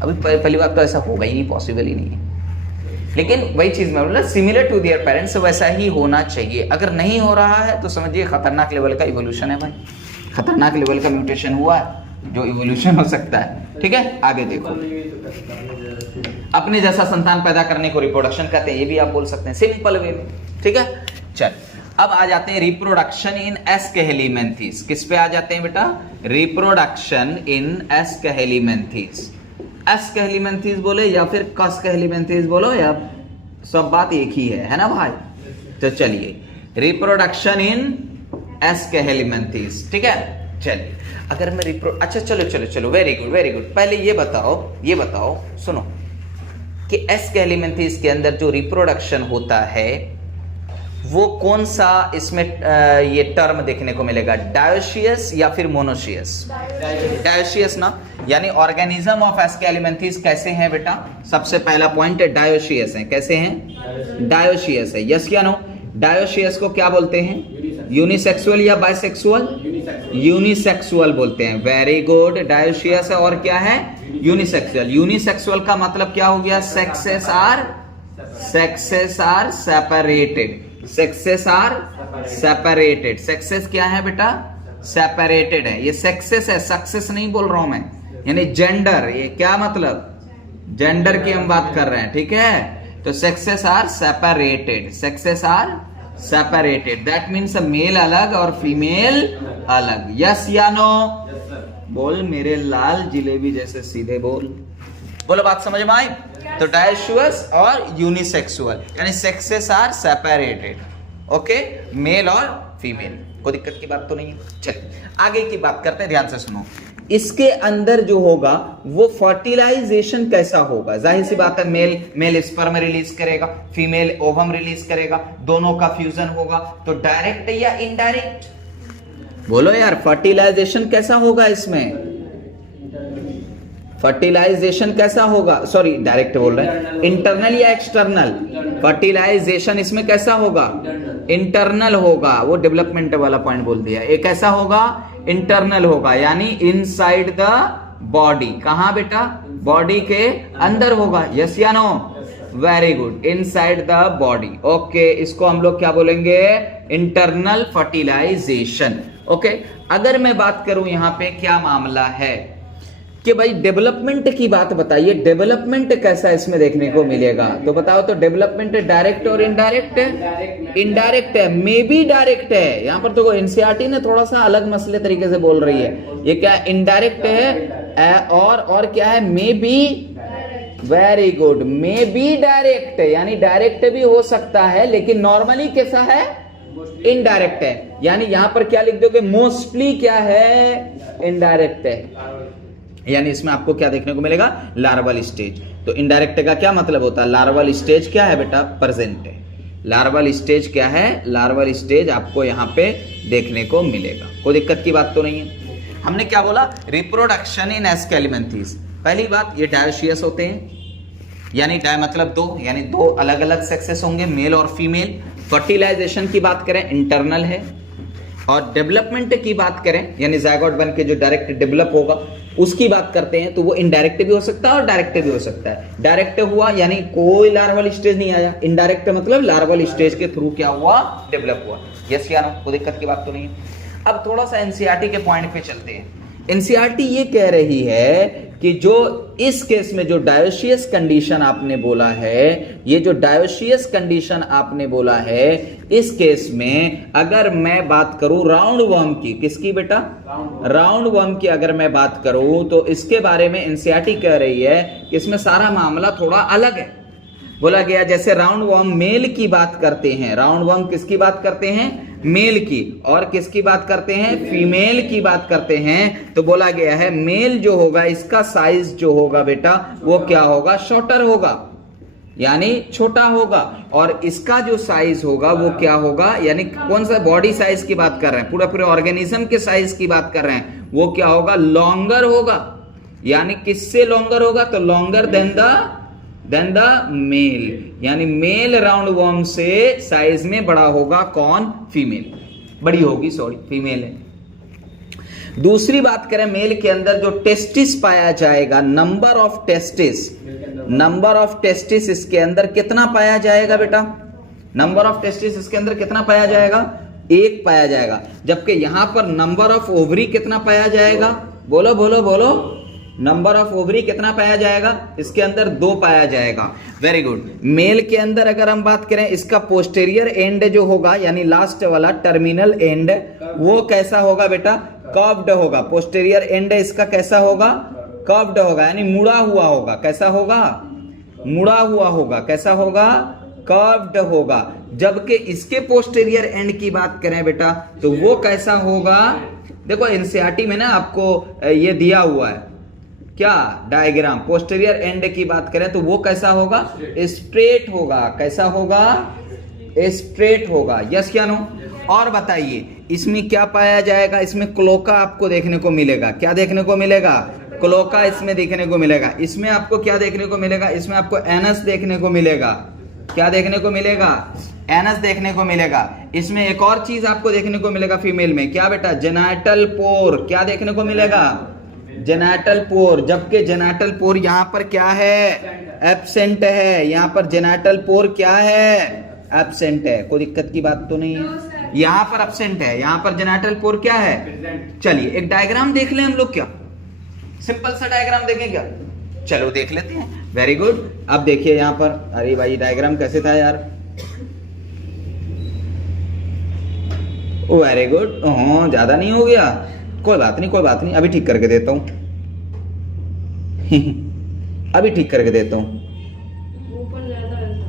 अभी पहली बात तो ऐसा होगा ही नहीं, पॉसिबल ही नहीं है। लेकिन वही चीज मैं बोला, सिमिलर टू देयर पेरेंट्स, वैसा ही होना चाहिए। अगर नहीं हो रहा है तो समझिए खतरनाक लेवल का इवोल्यूशन है भाई, खतरनाक लेवल का म्यूटेशन हुआ है जो इवोल्यूशन हो सकता है, ठीक है। आगे देखो, अपने जैसा संतान पैदा करने को रिप्रोडक्शन कहते हैं, ये भी आप बोल सकते हैं सिंपल वे में। ठीक है। चल अब आ जाते हैं रिप्रोडक्शन इन एस्केहेलिमेंथीज। किस पे आ जाते हैं बेटा? Reproduction in एस्केहेलिमेंथीज। एस्केहेलिमेंथीज बोले या फिर कस्केहेलिमेंथीज बोलो, या सब बात एक ही है ना भाई। तो चलिए रिप्रोडक्शन इन एस्केहेलिमेंथीज, ठीक है। चलिए अगर मैं अच्छा चलो वेरी गुड। पहले ये बताओ सुनो कि एस्केहेलिमेंथीज के अंदर जो रिप्रोडक्शन होता है वो कौन सा इसमें ये टर्म देखने को मिलेगा, डायोशियस या फिर मोनोशियस? डायोशियस ना, यानी ऑर्गेनिज्म ऑफ एस्केहेलिमेंथीज कैसे हैं बेटा? सबसे पहला पॉइंट है डायोशियस है। कैसे हैं? डायोशियस है। यस या नो? डायोशियस को क्या बोलते हैं? यूनिसेक्सुअल या बाइसेक्सुअल? यूनिसेक्सुअल बोलते हैं। Very good. डायोशियस है और क्या है? यूनिसेक्सुअल। यूनिसेक्सुअल का मतलब क्या हो गया? Sexes are separated. Sexes are separated. Sexes क्या है बेटा? सेपरेटेड है। ये सेक्सेस है, सक्सेस नहीं बोल रहा हूं मैं, यानी जेंडर। ये क्या मतलब? जेंडर की हम बात कर रहे हैं, ठीक है। तो sexes are separated. Sexes are separated, that means male अलग और फीमेल अलग। यस या नो? बोल मेरे लाल जिलेबी जैसे सीधे बोल। बोलो बात समझ में आई? तो डायोशियस और यूनिसेक्सुअल यानी sexes are separated, okay, male और फीमेल। कोई दिक्कत की बात तो नहीं है। चलिए आगे की बात करते हैं, ध्यान से सुनो। इसके अंदर जो होगा वो फर्टिलाइजेशन कैसा होगा? जाहिर सी बात है, मेल स्पर्म रिलीज करेगा, फीमेल ओवम रिलीज करेगा, दोनों का फ्यूजन होगा। तो डायरेक्ट या इनडायरेक्ट? बोलो यार, फर्टिलाइजेशन कैसा होगा इसमें? फर्टिलाइजेशन कैसा होगा? सॉरी डायरेक्ट बोल रहे हैं। इंटरनल या एक्सटर्नल? फर्टिलाइजेशन इसमें कैसा होगा? इंटरनल होगा। वो डेवलपमेंट वाला पॉइंट बोल दिया। एक कैसा होगा? इंटरनल होगा, यानी इनसाइड द बॉडी। कहां बेटा? बॉडी के अंदर होगा। यस या no? Very good. Inside the body, okay. इसको हम लोग क्या बोलेंगे? Internal fertilization, okay. अगर मैं बात करूं यहां पे क्या मामला है कि भाई डेवलपमेंट की बात बताइए, डेवलपमेंट कैसा इसमें देखने को मिलेगा? तो बताओ तो डेवलपमेंट डायरेक्ट और इनडायरेक्ट है? इनडायरेक्ट है, मे बी डायरेक्ट है। यहां पर तो एनसीईआरटी ने थोड़ा सा अलग मसले तरीके से बोल रही है। ये क्या इनडायरेक्ट है और क्या है? May be. Very good. May be direct है, यानी डायरेक्ट भी हो सकता है, लेकिन नॉर्मली कैसा है? इनडायरेक्ट है। यानी यहां पर क्या लिख दोगे? मोस्टली क्या है? इनडायरेक्ट है। यानी इसमें आपको क्या देखने को मिलेगा? Larval stage. तो इनडायरेक्ट का क्या मतलब होता है? लार्वल स्टेज क्या है बेटा? प्रेजेंट है। लार्वल स्टेज क्या है? लार्वल स्टेज आपको यहाँ पे देखने को मिलेगा। कोई दिक्कत की बात तो नहीं है। हमने क्या बोला? Reproduction in aschelminthes. पहली बात, ये डायोशियस होते हैं, यानी डाय मतलब दो, यानी दो अलग अलग सेक्सेस होंगे, मेल और फीमेल। फर्टिलाइजेशन की बात करें, इंटरनल है। और डेवलपमेंट की बात करें, यानी ज़ायगोट बन के जो डायरेक्ट डेवलप होगा उसकी बात करते हैं, तो वो इनडायरेक्ट भी हो सकता है और डायरेक्ट भी हो सकता है। डायरेक्ट हुआ यानी कोई लार्वल स्टेज नहीं आया, इनडायरेक्ट मतलब लार्वल स्टेज के थ्रू क्या हुआ? डेवलप हुआ। यस या नो? कोई दिक्कत की बात तो नहीं है। अब थोड़ा सा एनसीईआरटी के पॉइंट पे चलते हैं। एनसीईआरटी ये कह रही है कि जो इस केस में जो डायोशियस कंडीशन आपने बोला है, ये जो डायोशियस कंडीशन आपने बोला है, इस केस में अगर मैं बात करूं राउंड वर्म की, किसकी बेटा? राउंड वर्म की अगर मैं बात करूं तो इसके बारे में एनसीईआरटी कह रही है कि इसमें सारा मामला थोड़ा अलग है। बोला गया जैसे राउंड वर्म मेल की बात करते हैं, राउंड वर्म किसकी बात करते हैं? मेल की। और किसकी बात करते हैं? फीमेल की बात करते हैं। तो बोला गया है मेल जो होगा इसका साइज जो होगा बेटा वो क्या होगा? शॉर्टर होगा, यानी छोटा होगा। और इसका जो साइज होगा वो क्या होगा? यानी कौन सा बॉडी साइज की बात कर रहे हैं? पूरे ऑर्गेनिज्म के साइज की बात कर रहे हैं। वो क्या होगा? लॉन्गर होगा। यानी किससे लॉन्गर होगा? तो लॉन्गर देन द मेल, यानी मेल राउंड वर्म से साइज में बड़ा होगा। कौन? फीमेल बड़ी होगी, सॉरी फीमेल है। दूसरी बात करें, मेल के अंदर जो टेस्टिस पाया जाएगा, नंबर ऑफ टेस्टिस इसके अंदर कितना पाया जाएगा बेटा? नंबर ऑफ टेस्टिस इसके अंदर कितना पाया जाएगा? एक पाया जाएगा। जबकि यहां पर नंबर ऑफ ओवरी कितना पाया जाएगा? बोलो बोलो बोलो। नंबर ऑफ ओवरी कितना पाया जाएगा? इसके अंदर 2 पाया जाएगा। Very good. मेल के अंदर अगर हम बात करें, इसका पोस्टेरियर एंड जो होगा यानी लास्ट वाला टर्मिनल एंड, वो कैसा होगा बेटा? कर्व्ड होगा। पोस्टेरियर एंड इसका कैसा होगा? कर्व्ड होगा, यानी मुड़ा हुआ होगा। कैसा होगा? मुड़ा हुआ होगा। कैसा होगा? कर्व्ड होगा। जबकि इसके पोस्टेरियर एंड की बात करें बेटा तो वो कैसा होगा? देखो एनसीईआरटी में ना आपको ये दिया हुआ है क्या डायग्राम, पोस्टेरियर एंड की बात करें तो वो कैसा होगा? स्ट्रेट होगा। कैसा होगा? स्ट्रेट होगा। यस क्या नो? और बताइए इसमें क्या पाया जाएगा? इसमें क्लोका आपको देखने को मिलेगा। क्या देखने को मिलेगा? क्लोका इसमें देखने को मिलेगा। इसमें आपको क्या देखने को मिलेगा? इसमें आपको एनस देखने को मिलेगा। क्या देखने को मिलेगा? एनस देखने को मिलेगा। इसमें एक और चीज आपको देखने को मिलेगा फीमेल में, क्या बेटा? जेनाइटल पोर। क्या देखने को मिलेगा? जेनाइटल पोर। जबकि जेनाइटल पोर यहाँ पर क्या है? एब्सेंट है। यहाँ पर जेनाइटल पोर क्या है? एब्सेंट है। कोई दिक्कत की बात तो नहीं है? यहाँ पर एब्सेंट है, यहाँ पर जेनाइटल पोर क्या है? चलिए एक डायग्राम देख लें हम लोग। क्या सिंपल सा डायग्राम देखें क्या? चलो देख लेते हैं। Very good. अब देखिए यहाँ पर, अरे भाई डायग्राम कैसे था यार? Very good. हाँ ज्यादा नहीं हो गया? कोई बात नहीं, कोई बात नहीं, अभी ठीक करके देता हूं। अभी ठीक करके देता हूं। ऊपर ज्यादा रहता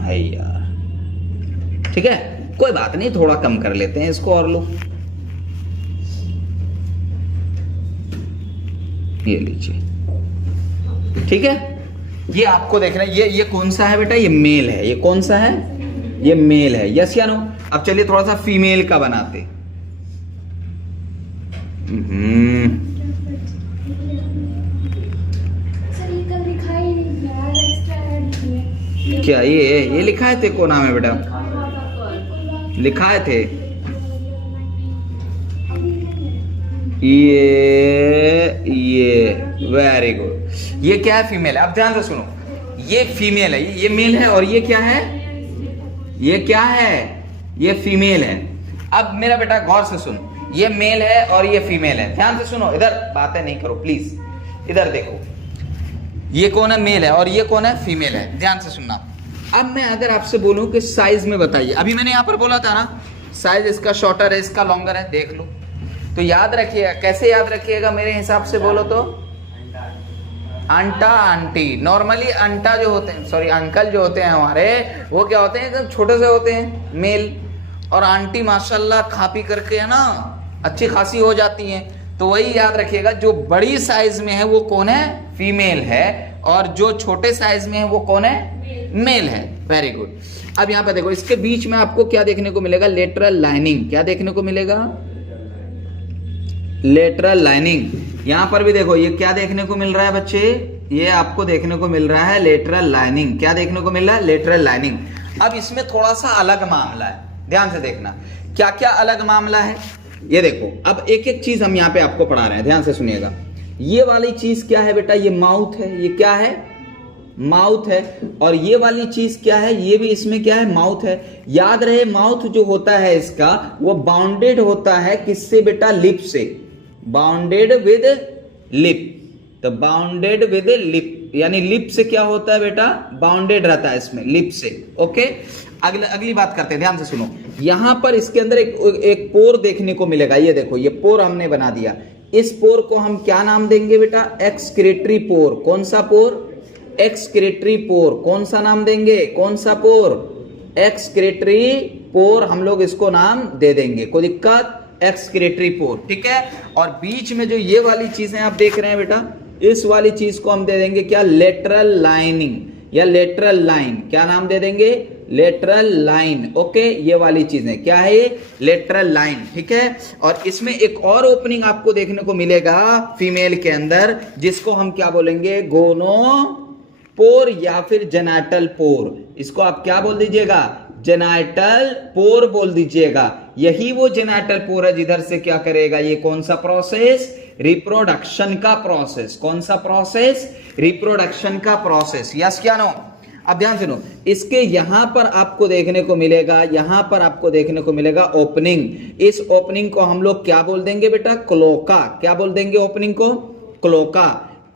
है यार। ठीक है कोई बात नहीं, थोड़ा कम कर लेते हैं इसको और लो। ये लीजिए। ठीक है, ये आपको देखना है। ये कौन सा है बेटा? ये मेल है। ये कौन सा है? ये मेल है। यस या नो? अब चलिए थोड़ा सा फीमेल का बनाते। क्या ये लिखाए थे? कौन नाम है बेटा? लिखाए थे ये वेरी गुड। ये क्या है? फीमेल है। अब ध्यान से सुनो, ये फीमेल है, ये मेल है, और ये क्या है? ये क्या है? ये फीमेल है। अब मेरा बेटा गौर से सुन, ये मेल है और ये फीमेल है। ध्यान से सुनो, इधर बातें नहीं करो प्लीज, इधर देखो। ये कौन है? मेल है, और ये कौन है? फीमेल है। ध्यान से सुनना। अब मैं अगर आपसे बोलूं कि साइज में बताइए, अभी मैंने यहां पर बोला था ना साइज इसका शॉर्टर है, इसका लॉन्गर है, देख लो। तो याद रखिएगा। कैसे याद रखिएगा मेरे हिसाब से बोलो तो? अंटा आंटी। नॉर्मली अंटा जो होते हैं, सॉरी अंकल जो होते हैं हमारे, वो क्या होते हैं? एकदम छोटे से होते हैं मेल, और आंटी माशाल्लाह खा पी करके है ना अच्छी खासी हो जाती हैं। तो वही याद रखिएगा, जो बड़ी साइज में है वो कौन है? फीमेल है, और जो छोटे साइज में है वो कौन है? मेल है। Very good. अब यहाँ पे देखो, इसके बीच में आपको क्या देखने को मिलेगा? Lateral lining. क्या देखने को मिलेगा? Lateral lining. यहां पर भी देखो, ये क्या देखने को मिल रहा है बच्चे? ये आपको देखने को मिल रहा है लेटरल लाइनिंग। क्या देखने को मिल रहा है? Lateral lining. अब इसमें थोड़ा सा अलग मामला है, ध्यान से देखना। क्या क्या अलग मामला है ये देखो। अब एक एक चीज हम यहाँ पे आपको पढ़ा रहे हैं, ध्यान से सुनिएगा। ये वाली चीज क्या है बेटा? ये माउथ है। ये क्या है? माउथ है। और ये वाली चीज क्या है? ये भी इसमें क्या है? माउथ है। याद रहे, माउथ जो होता है इसका, वो बाउंडेड होता है किससे बेटा? लिप से। Bounded with lip. तो बाउंडेड विद लिप, यानी लिप से क्या होता है बेटा? बाउंडेड रहता है इसमें लिप से। ओके, अगली बात करते हैं, ध्यान से सुनो। यहां पर इसके अंदर एक पोर देखने को मिलेगा। ये देखो, ये पोर हमने बना दिया। इस पोर को हम क्या नाम देंगे बेटा? एक्सक्रीटरी पोर। कौन सा पोर? एक्सक्रीटरी पोर। कौन सा नाम देंगे? कौन सा पोर? एक्सक्रीटरी पोर। हम लोग इसको नाम दे देंगे, कोई दिक्कत? एक्सक्रीटरी पोर। ठीक है। और बीच में जो ये वाली चीजें आप देख रहे हैं बेटा, इस वाली चीज को हम दे देंगे क्या? लेटरल लाइनिंग या लेटरल लाइन। क्या नाम दे देंगे? Lateral line. ओके, ये वाली चीजें क्या है? ये लेटरल लाइन। ठीक है। और इसमें एक और ओपनिंग आपको देखने को मिलेगा फीमेल के अंदर, जिसको हम क्या बोलेंगे? गोनोपोर या फिर जेनाइटल पोर। इसको आप क्या बोल दीजिएगा? जेनाइटल पोर बोल दीजिएगा। यही वो जेनाइटल पोर है जिधर से क्या करेगा? ये कौन सा प्रोसेस? रिप्रोडक्शन का प्रोसेस। कौन सा प्रोसेस? रिप्रोडक्शन का प्रोसेस। यस क्या नो? अब ध्यान सुनो, इसके यहां पर आपको देखने को मिलेगा, यहां पर आपको देखने को मिलेगा ओपनिंग। इस ओपनिंग को हम लोग क्या बोल देंगे बेटा? क्लोका। क्या बोल देंगे ओपनिंग को? क्लोका।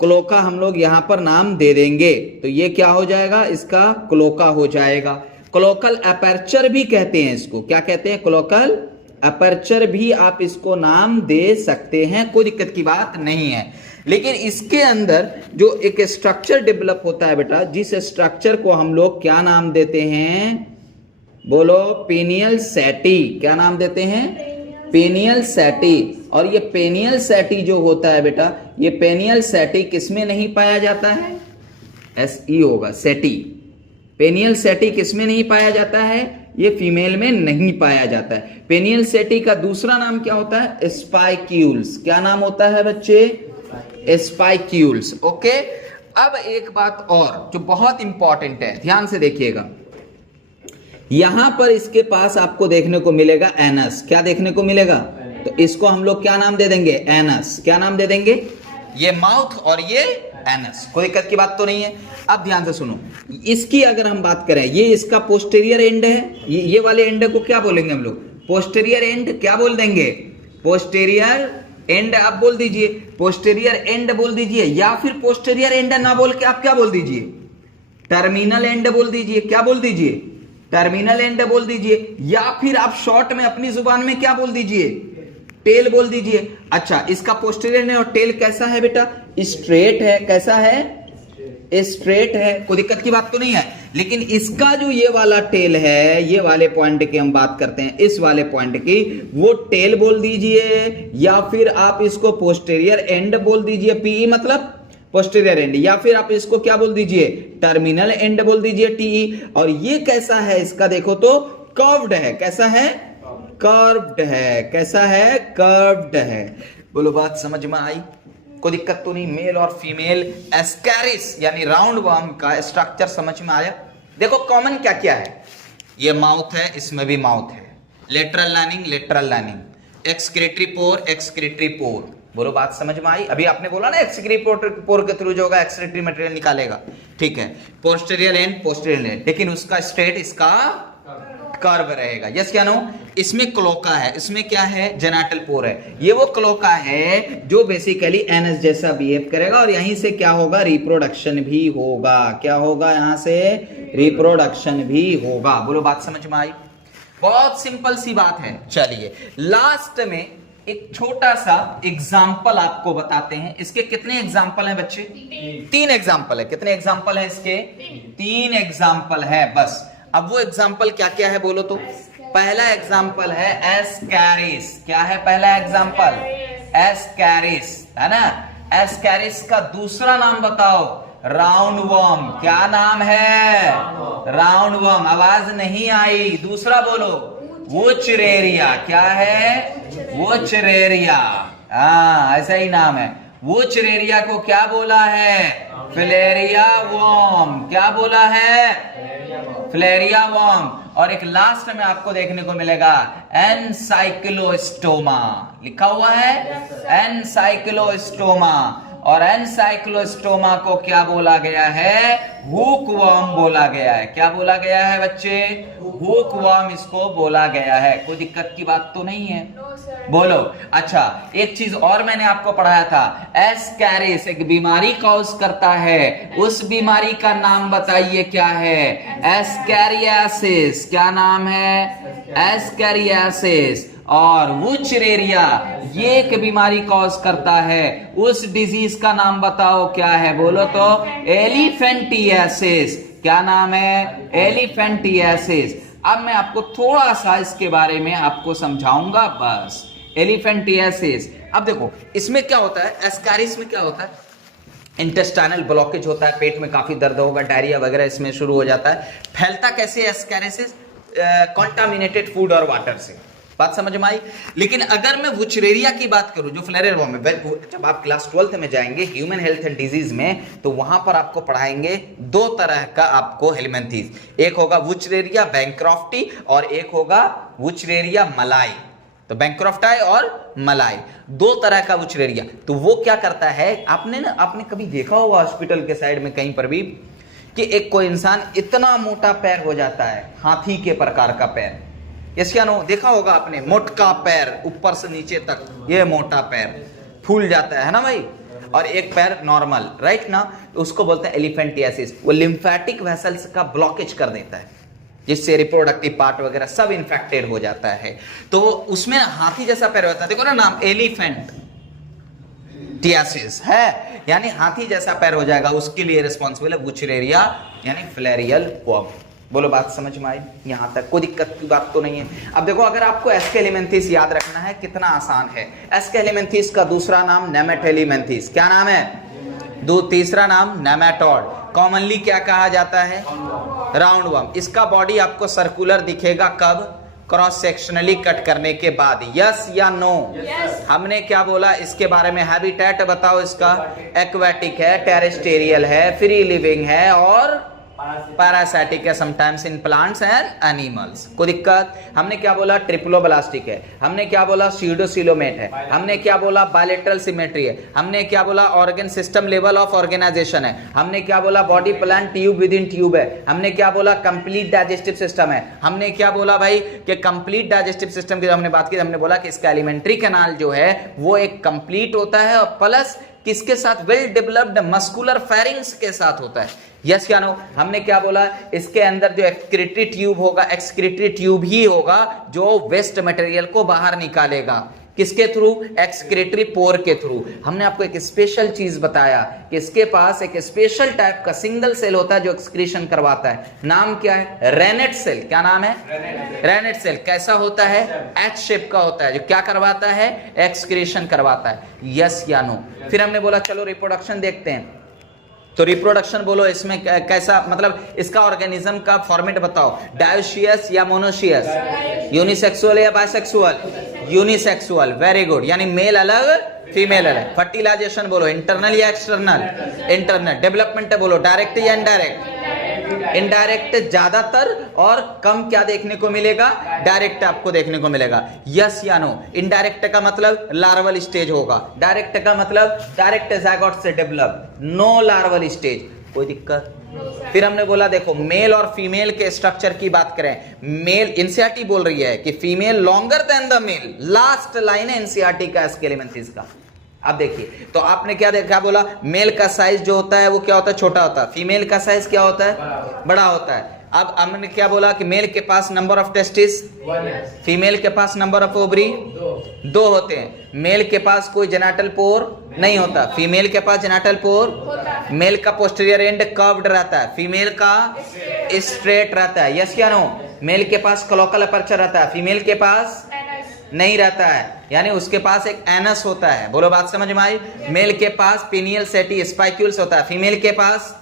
क्लोका हम लोग यहां पर नाम दे देंगे, तो ये क्या हो जाएगा? इसका क्लोका हो जाएगा। क्लोकल अपर्चर भी कहते हैं इसको। क्या कहते हैं? क्लोकल अपर्चर भी आप इसको नाम दे सकते हैं, कोई दिक्कत की बात नहीं है। लेकिन इसके अंदर जो एक स्ट्रक्चर डेवलप होता है बेटा, जिस स्ट्रक्चर को हम लोग क्या नाम देते हैं? बोलो, पेनियल सैटी। क्या नाम देते हैं? पेनियल सैटी। और ये पेनियल सैटी जो होता है बेटा, ये पेनियल सैटी किसमें नहीं पाया जाता है? SE होगा, सैटी। पेनियल सैटी किसमें नहीं पाया जाता है? ये फीमेल में नहीं पाया जाता है। पेनियल सैटी का दूसरा नाम क्या होता है? स्पाइक्यूल्स। क्या नाम होता है बच्चे? स्पाइक्यूल्स। ओके। अब एक बात और जो बहुत इंपॉर्टेंट है, ध्यान से देखिएगा। यहां पर इसके पास आपको देखने को मिलेगा एनस। क्या देखने को मिलेगा? तो इसको हम लोग क्या नाम दे देंगे? एनस। क्या नाम दे देंगे? ये माउथ और ये एनस। कोई दिक्कत की बात तो नहीं है। अब ध्यान से सुनो, इसकी अगर हम बात करें, ये इसका पोस्टेरियर एंड है। ये वाले एंड को क्या बोलेंगे हम लोग? Posterior and. क्या बोल देंगे? Posterior and. आप बोल दीजिए पोस्टेरियर एंड बोल दीजिए, या फिर पोस्टेरियर एंड ना बोल के आप क्या बोल दीजिए? टर्मिनल एंड बोल दीजिए। क्या बोल दीजिए? टर्मिनल एंड बोल दीजिए। या फिर आप शॉर्ट में अपनी जुबान में क्या बोल दीजिए? टेल बोल दीजिए। अच्छा, इसका पोस्टेरियर और टेल कैसा है बेटा? स्ट्रेट है। कैसा है? स्ट्रेट है। कोई दिक्कत की बात तो नहीं है। लेकिन इसका जो ये वाला टेल है, ये वाले पॉइंट की हम बात करते हैं, इस वाले पॉइंट की, वो टेल बोल दीजिए, या फिर आप इसको पोस्टेरियर एंड बोल दीजिए। पीई मतलब पोस्टेरियर एंड, या फिर आप इसको क्या बोल दीजिए? टर्मिनल एंड बोल दीजिए, टीई। और ये कैसा है? इसका देखो तो कर्व्ड है। कैसा है? कर्व्ड है। कैसा है? कर्व्ड है। बोलो, बात समझ में आई? कोई दिक्कत तो नहीं? मेल और फीमेल एस्कैरिस यानी राउंड वर्म का स्ट्रक्चर समझ में आया? देखो कॉमन क्या क्या है। ये माउथ है, इसमें भी माउथ है। Lateral lining, lateral lining. Excretory पोर, एक्सक्रीटरी पोर। बोलो, बात समझ में आई? अभी आपने बोला ना एक्सक्रीटरी पोर के थ्रू जो होगा एक्सक्रीटरी मटेरियल निकालेगा, ठीक है। पोस्टेरियर एंड, पोस्टेरियर एंड, लेकिन उसका स्ट्रेट, इसका कर्व रहेगा। यस क्या नो? इसमें क्लोका है, इसमें क्या है? जेनाटल पोर है। ये वो क्लोका है जो बेसिकली एनस जैसा बिहेव करेगा, और यहीं से क्या होगा? रिप्रोडक्शन भी होगा। क्या होगा? यहां से रिप्रोडक्शन भी होगा। बोलो, बात समझ में आई? बहुत सिंपल सी बात है। चलिए लास्ट में एक छोटा सा एग्जाम्पल आपको बताते हैं। इसके कितने एग्जाम्पल हैं बच्चे? 3 एग्जाम्पल है। कितने एग्जाम्पल है इसके? 3 एग्जाम्पल है बस। अब वो एग्जाम्पल क्या क्या है बोलो तो? पहला एग्जाम्पल है एस्कैरिस। क्या है पहला एग्जाम्पल? एस्कैरिस, है ना? एस्कैरिस का दूसरा नाम बताओ? Round worm. क्या नाम है? Round worm. आवाज नहीं आई, दूसरा बोलो। वुचरेरिया। क्या है? वुचरेरिया। हाँ, ऐसा ही नाम है। वुचरेरिया को क्या बोला है? Filaria worm. क्या बोला है? Filaria worm. और एक लास्ट में आपको देखने को मिलेगा एनसाइक्लोस्टोमा। लिखा हुआ है एनसाइक्लोस्टोमा। और एनसाइक्लोस्टोमा को क्या बोला गया है? हुक वर्म बोला गया है। क्या बोला गया है बच्चे? हुक वर्म इसको बोला गया है। कोई दिक्कत की बात तो नहीं है? बोलो। अच्छा, एक चीज और मैंने आपको पढ़ाया था, एस्कैरिस एक बीमारी कॉज करता है, उस बीमारी का नाम बताइए क्या है? एस्कैरियासिस। क्या नाम है? एस्कैरियासिस। और वुचरेरिया ये एक बीमारी कॉज करता है, उस डिजीज का नाम बताओ क्या है? बोलो तो। एलिफेंटियासिस। क्या नाम है? एलिफेंटियासिस। अब मैं आपको थोड़ा सा इसके बारे में आपको समझाऊंगा बस। एलिफेंटियासिस। अब देखो इसमें क्या होता है, एस्कैरिस में क्या होता है? इंटेस्टाइनल ब्लॉकेज होता है, पेट में काफी दर्द होगा, डायरिया वगैरह इसमें शुरू हो जाता है। फैलता कैसे एस्कैरिस? कॉन्टामिनेटेड फूड और वाटर से। बात समझ में आई? लेकिन अगर मैं वुचरेरिया की बात करूं जो फिलेरिया वर्म है, जब आप क्लास 12th में जाएंगे ह्यूमन हेल्थ एंड डिजीज में, तो वहां पर आपको पढ़ाएंगे 2 तरह का आपको हेलमिंथीज। एक होगा वुचरेरिया बैंक्रॉफ्टी और एक होगा वुचरेरिया मलाई। तो बैंक्रॉफ्टाई और मलाई 2 तरह का वुचरेरिया। तो वो क्या करता है, आपने कभी देखा होगा हॉस्पिटल के साइड में कहीं पर भी कि एक कोई इंसान इतना मोटा पैर हो जाता है, हाथी के प्रकार का पैर, इसका नो देखा होगा आपने, मोटका पैर ऊपर से नीचे तक, ये मोटा पैर फूल जाता है ना भाई, और एक पैर नॉर्मल, राइट ना, उसको बोलते हैं एलिफेंटियासिस। वो लिम्फेटिक वेसल्स का ब्लॉकेज कर देता है, जिससे रिप्रोडक्टिव पार्ट वगैरह सब इन्फेक्टेड हो जाता है। तो उसमें हाथी जैसा पैर होता है, देखो ना नाम एलिफेंटियासिस है, यानी हाथी जैसा पैर हो जाएगा, उसके लिए रिस्पॉन्सिबल है वुचरेरिया यानी फिलेरियल वर्म। बोलो बात समझ में आई? यहां तक कोई दिक्कत की बात तो नहीं है। अब देखो, अगर आपको एस्केलिमेंथिस याद रखना है, कितना आसान है। एस्केलिमेंथिस का दूसरा नाम नेमेटेलिमेंथिस, क्या नाम है? तीसरा नाम नेमाटोड। कॉमनली क्या कहा जाता है? Round worm. इसका बॉडी आपको सर्कुलर दिखेगा कब? क्रॉस सेक्शनली कट करने के बाद। यस या नो? हमने क्या बोला इसके बारे में? हैबिटेट बताओ इसका। एक्वेटिक है, टेरेस्टेरियल है, फ्री लिविंग है और पैरासाइटिक है, sometimes in plants and animals. कोई दिक्कत? हमने क्या बोला? ट्रिप्लोब्लास्टिक है। हमने क्या बोला? स्यूडोसिलोमेट है। हमने क्या बोला? बायलेटरल सिमेट्री है। हमने क्या बोला? Organ system level of organization है। हमने क्या बोला? Body plan tube within tube है। हमने क्या बोला? कंप्लीट डाइजेस्टिव सिस्टम है। हमने क्या बोला भाई कि कंप्लीट डाइजेस्टिव सिस्टम की हमने बात की, हमने बोला कि इसका एलिमेंट्री कैनाल जो है वो एक कंप्लीट होता है और प्लस किसके साथ? वेल डेवलप्ड मस्कुलर फेरिंग्स के साथ होता है। यस या नो? हमने क्या बोला? इसके अंदर जो एक्सक्रीटरी ट्यूब होगा, एक्सक्रीटरी ट्यूब ही होगा जो वेस्ट मटेरियल को बाहर निकालेगा। किसके थ्रू? एक्सक्रीटरी पोर के थ्रू। हमने आपको एक स्पेशल चीज बताया कि इसके पास एक स्पेशल टाइप का सिंगल सेल होता है जो एक्सक्रीशन करवाता है। नाम क्या है? Renette cell. क्या नाम है? Renette cell. कैसा होता है? एच शेप का होता है, जो क्या करवाता है? एक्सक्रीशन करवाता है। यस या नो? फिर हमने बोला चलो रिप्रोडक्शन देखते हैं। तो रिप्रोडक्शन बोलो इसमें कैसा, मतलब इसका ऑर्गेनिज्म का फॉर्मेट बताओ। डायोशियस या मोनोशियस? यूनिसेक्सुअल या बायसेक्सुअल? यूनिसेक्सुअल। वेरी गुड, यानी मेल अलग फीमेल अलग। फर्टिलाइजेशन बोलो इंटरनल या एक्सटर्नल? इंटरनल। डेवलपमेंट बोलो डायरेक्ट या इनडायरेक्ट? इनडायरेक्ट ज्यादातर और कम क्या देखने को मिलेगा? डायरेक्ट आपको देखने को मिलेगा। यस या नो? इनडायरेक्ट का मतलब लार्वल स्टेज होगा, डायरेक्ट का मतलब डायरेक्ट ज़ायगोट से डेवलप, नो लार्वल स्टेज। कोई दिक्कत? फिर हमने बोला देखो मेल और फीमेल के स्ट्रक्चर की बात करें, मेल एनसीईआरटी बोल रही है कि female longer than the male. Last line है एनसीईआरटी का एस्केलिमेंथिस का। अब देखिए, तो आपने क्या देखा? बोला मेल का साइज जो होता है वो क्या होता है? छोटा होता है। फीमेल का साइज क्या होता है? बड़ा होता है। अब हमने क्या बोला कि मेल के पास नंबर ऑफ टेस्टिस, फीमेल के पास नंबर ऑफ ओवरी 2 होते हैं। मेल के पास कोई जेनिटल पोर नहीं होता, फीमेल के पास जेनिटल पोर। मेल का पोस्टीरियर एंड कर्व्ड रहता है, फीमेल का स्ट्रेट रहता है। यस या नो? मेल के पास क्लोकल अपर्चर रहता है, फीमेल के पास नहीं रहता है, यानी उसके पास एक एनस होता है। बोलो बात समझ में आई? मेल के पास पिनियल सेटी स्पाइक्यूल्स होता है, फीमेल के पास,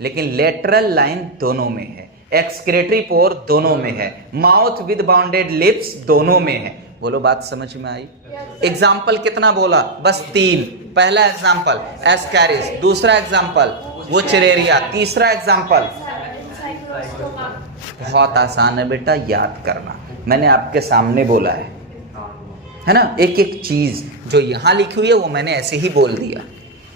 लेकिन लेटरल लाइन दोनों में है, एक्सक्रीटरी पोर दोनों में है, माउथ विद बाउंडेड लिप्स दोनों में है। बोलो बात समझ में आई? एग्जाम्पल कितना बोला? बस 3। पहला एग्जाम्पल एस्कैरिस, दूसरा एग्जाम्पल वुचरेरिया, तीसरा एग्जाम्पल। बहुत आसान है बेटा, याद करना, मैंने आपके सामने बोला है ना? एक एक चीज जो यहां लिखी हुई है वो मैंने ऐसे ही बोल दिया,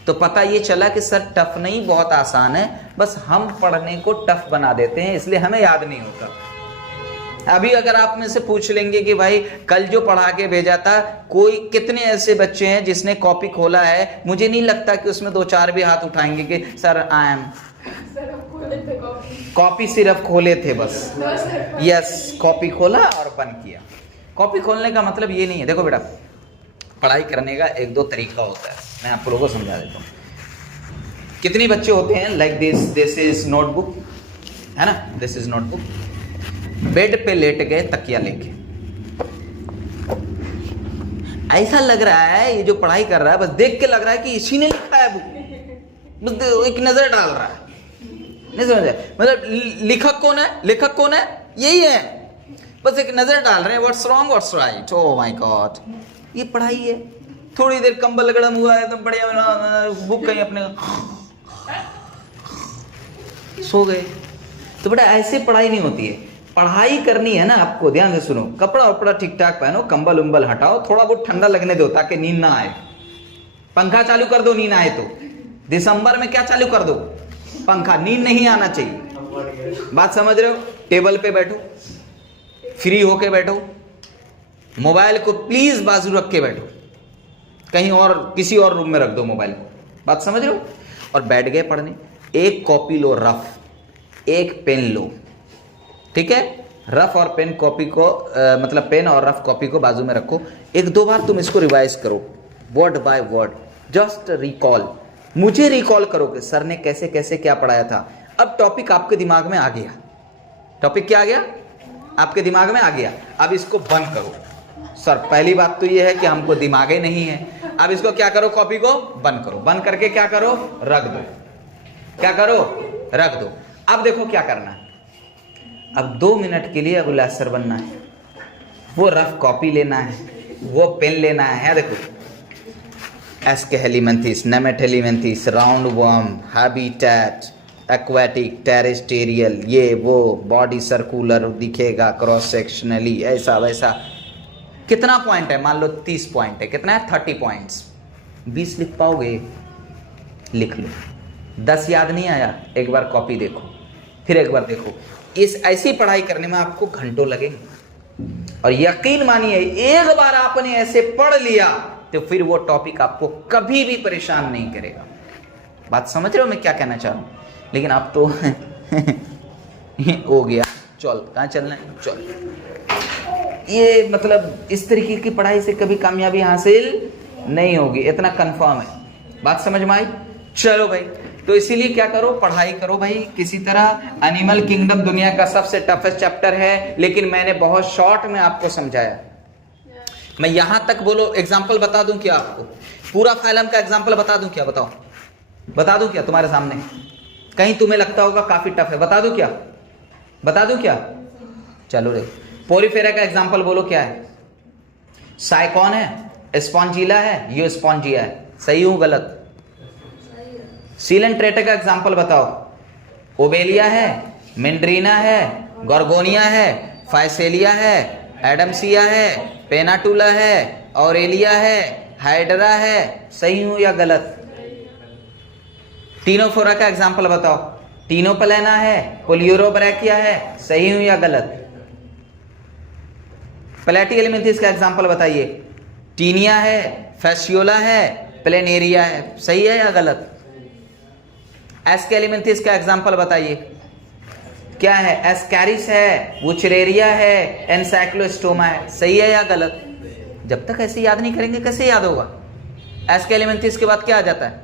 तो पता ये चला कि सर टफ नहीं, बहुत आसान है, बस हम पढ़ने को टफ बना देते हैं, इसलिए हमें याद नहीं होता। अभी अगर आप में से पूछ लेंगे कि भाई कल जो पढ़ा के भेजा था, कोई कितने ऐसे बच्चे हैं जिसने कॉपी खोला है? मुझे नहीं लगता कि उसमें 2-4 भी हाथ उठाएंगे कि सर आई एम कॉपी सिर्फ खोले थे बस। यस, कॉपी खोला और बंद किया। कॉपी खोलने का मतलब ये नहीं है। देखो बेटा, पढ़ाई करने का 1-2 तरीका होता है, मैं आप लोगों को समझा देता हूँ। कितने बच्चे होते हैं लाइक दिस इज नोटबुक, है ना? This is notebook. बेड पे लेट गए तकिया लेके, ऐसा लग रहा है ये जो पढ़ाई कर रहा है बस देख के लग रहा है कि इसी ने लिखा है बुक, बस एक नजर डाल रहा है, नहीं समझ? मतलब लेखक कौन है? लेखक कौन है? यही है, बस एक नजर डाल रहे हैं, what's wrong what's right. Oh my God, ये पढ़ाई है। थोड़ी देर कंबल गरम हुआ है तो बढ़िया बुक कहीं अपने सो गए। तो बेटा ऐसे पढ़ाई नहीं होती है, पढ़ाई करनी है ना आपको, ध्यान से सुनो। कपड़ा वपड़ा ठीक ठाक पहनो, कंबल उम्बल हटाओ, थोड़ा बहुत ठंडा लगने दो ताकि नींद ना आए। पंखा चालू कर दो नींद आए तो। दिसंबर में क्या चालू कर दो? पंखा, नींद नहीं आना चाहिए। बात समझ रहे हो? टेबल पे बैठो, फ्री होके बैठो, मोबाइल को प्लीज बाजू रख के बैठो, कहीं और किसी और रूम में रख दो मोबाइल को। बात समझ रहे हो? और बैठ गए पढ़ने, एक कॉपी लो रफ, एक पेन लो, ठीक है? रफ और पेन कॉपी को मतलब पेन और रफ कॉपी को बाजू में रखो। एक दो बार तुम इसको रिवाइज करो word by word, just recall. मुझे रिकॉल करो कि सर ने कैसे कैसे क्या पढ़ाया था। अब टॉपिक आपके दिमाग में आ गया। टॉपिक क्या आ गया? आपके दिमाग में आ गया। अब इसको बंद करो। सर पहली बात तो ये है कि हमको दिमाग ही नहीं है। अब इसको क्या करो, कॉपी को बंद करो। बंद करके क्या करो, रख दो। क्या करो, रख दो। अब देखो क्या करना है। अब 2 मिनट के लिए अब सर बनना है। वो रफ कॉपी लेना है, वो पेन लेना है। देखो aschelminthes, nemathelminthes, round worm, habitat, aquatic, terrestrial, ये वो, बॉडी सर्कुलर दिखेगा, क्रॉस सेक्शनली, ऐसा वैसा। कितना पॉइंट है? मान लो 30 पॉइंट है। कितना है? 30 पॉइंट्स। 20 लिख पाओगे? लिख लो। 10 याद नहीं आया? एक बार कॉपी देखो, फिर एक बार देखो। इस ऐसी पढ़ाई करने में आपको घंटों लगेंगे। और यकीन मानिए एक बार आपने ऐसे पढ़ लिया तो फिर वो टॉपिक आपको कभी भी परेशान नहीं करेगा। बात समझ रहे हो मैं क्या कहना चाह रहा हूं? लेकिन आप तो हो गया, चल कहाँ चलना है, चल। ये मतलब इस तरीके की पढ़ाई से कभी कामयाबी हासिल नहीं होगी, इतना कंफर्म है। बात समझ में आई? चलो भाई, तो इसीलिए क्या करो, पढ़ाई करो भाई किसी तरह। एनिमल किंगडम दुनिया का सबसे टफेस्ट चैप्टर है, लेकिन मैंने बहुत शॉर्ट में आपको समझाया। मैं यहां तक बोलो एग्जाम्पल बता दूं क्या आपको? पूरा फाइलम का एग्जाम्पल बता दूं क्या? बताओ, बता दूं क्या तुम्हारे सामने? कहीं तुम्हें लगता होगा काफी टफ है, बता दूं क्या? बता दूं क्या? चलो रे, पोरीफेरा का एग्जाम्पल बोलो क्या है? साइकॉन है, स्पॉन्जिला है, यो स्पॉन्जिया है। सही हूं गलत? सीलेंट्रेटा का एग्जाम्पल बताओ। ओबेलिया है, मेंड्रीना है, गॉर्गोनिया है, फाइसेलिया है, एडमसिया है, पेनाटुला है, ऑरेलिया है, हाइड्रा है। सही हूं या गलत? टीनोफोरा का एग्जाम्पल बताओ। टीनोपलेना है, पोलियोरोब्रैकिया है। सही हूं या गलत? प्लेटिहेल्मिंथिस का एग्जाम्पल बताइए। टीनिया है, फैसियोला है, प्लेनेरिया है। सही है या गलत? एस्केलिमेंथिस का एग्जाम्पल बताइए। क्या है? एस्कैरिस है, वुचरेरिया है, एनसाइक्लोस्टोमा है। सही है या गलत? जब तक ऐसे याद नहीं करेंगे कैसे याद होगा? एस्केलिमेंथिस के बाद क्या आ जाता है?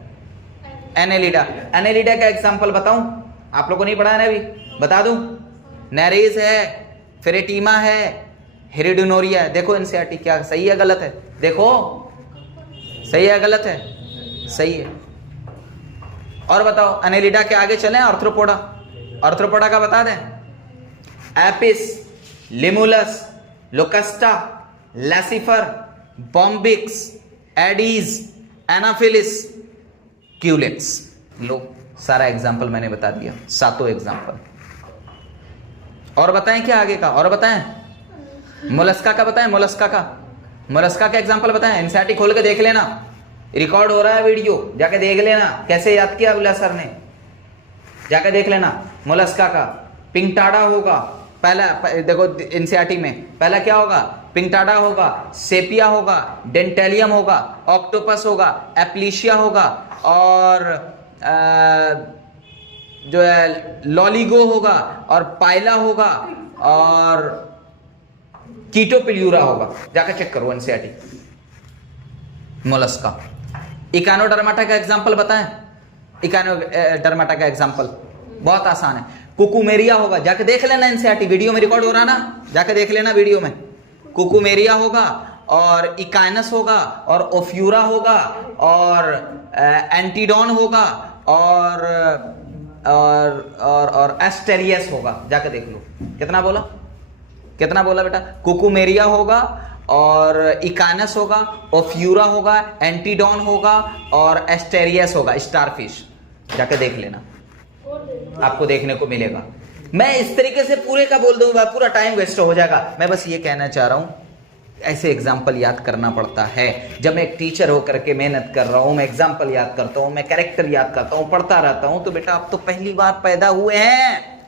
एनेलिडा। एनेलिडा का एग्जाम्पल बताऊं? आप लोगों को नहीं पढ़ा है अभी, बता दूं? नेरेस है, फेरेटीमा है, हेरिडोनोरिया है। देखो एनसीईआरटी क्या सही है गलत है? देखो सही है गलत है? सही है। और बताओ एनेलिडा के आगे चलें? आर्थ्रोपोडा। आर्थ्रोपोडा का बता दें। Apis, Limulus, Locusta, Laccifer, Bombyx, Aedes, Anopheles, Culex. लो सारा एग्जाम्पल मैंने बता दिया, 7 एग्जाम्पल। और बताएं क्या आगे का? और बताएं? मोलस्का का बताएं। मोलस्का का एग्जाम्पल बताएं। एनसीईआरटी खोल के देख लेना, रिकॉर्ड हो रहा है वीडियो, जाके देख लेना कैसे याद किया अबुल्ला सर ने, जाके देख लेना। मोलस्का का पिंगटाडा होगा पहला, देखो एनसीईआरटी में पहला क्या होगा? पिंगटाडा होगा, सेपिया होगा, डेंटेलियम होगा, ऑक्टोपस होगा, एप्लीशिया होगा, और जो है लॉलीगो होगा, और पाइला होगा, और कीटोपिल्यूरा होगा। जाकर चेक करो एनसीईआरटी। मोलस्का। इकानोडर्माटा का एग्जांपल बताएं। इकानोडर्माटा का एग्जांपल बहुत आसान है। कुकुमेरिया होगा, जाके देख लेना एनसीईआरटी, वीडियो में रिकॉर्ड हो रहा ना, जाके देख लेना वीडियो में। कुकुमेरिया होगा, और इकाइनस होगा, और ओफ्यूरा होगा, और एंटीडॉन होगा, और एस्टेरियस होगा। जाके देख लो। कितना बोला? कितना बोला बेटा? कुकुमेरिया होगा, और इकाइनस होगा, ओफ्यूरा होगा, एंटीडॉन होगा, और एस्टेरियस होगा, स्टारफिश। जाके देख लेना, आपको देखने को मिलेगा। मैं इस तरीके से पूरे का बोल दूंगा, पूरा टाइम वेस्ट हो जाएगा। मैं बस ये कहना चाह रहा हूं ऐसे एग्जाम्पल याद करना पड़ता है। जब मैं एक टीचर होकर के मेहनत कर रहा हूँ, मैं एग्जाम्पल याद करता हूँ, मैं कैरेक्टर याद करता हूँ, पढ़ता रहता हूँ, तो बेटा आप तो पहली बार पैदा हुए हैं।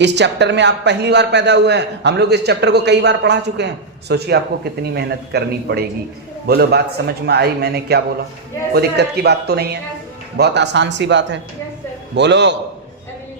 इस चैप्टर में आप पहली बार पैदा हुए हैं। हम लोग इस चैप्टर को कई बार पढ़ा चुके हैं। सोचिए आपको कितनी मेहनत करनी पड़ेगी। बोलो बात समझ में आई मैंने क्या बोला? कोई दिक्कत की बात तो नहीं है, बहुत आसान सी बात है। बोलो।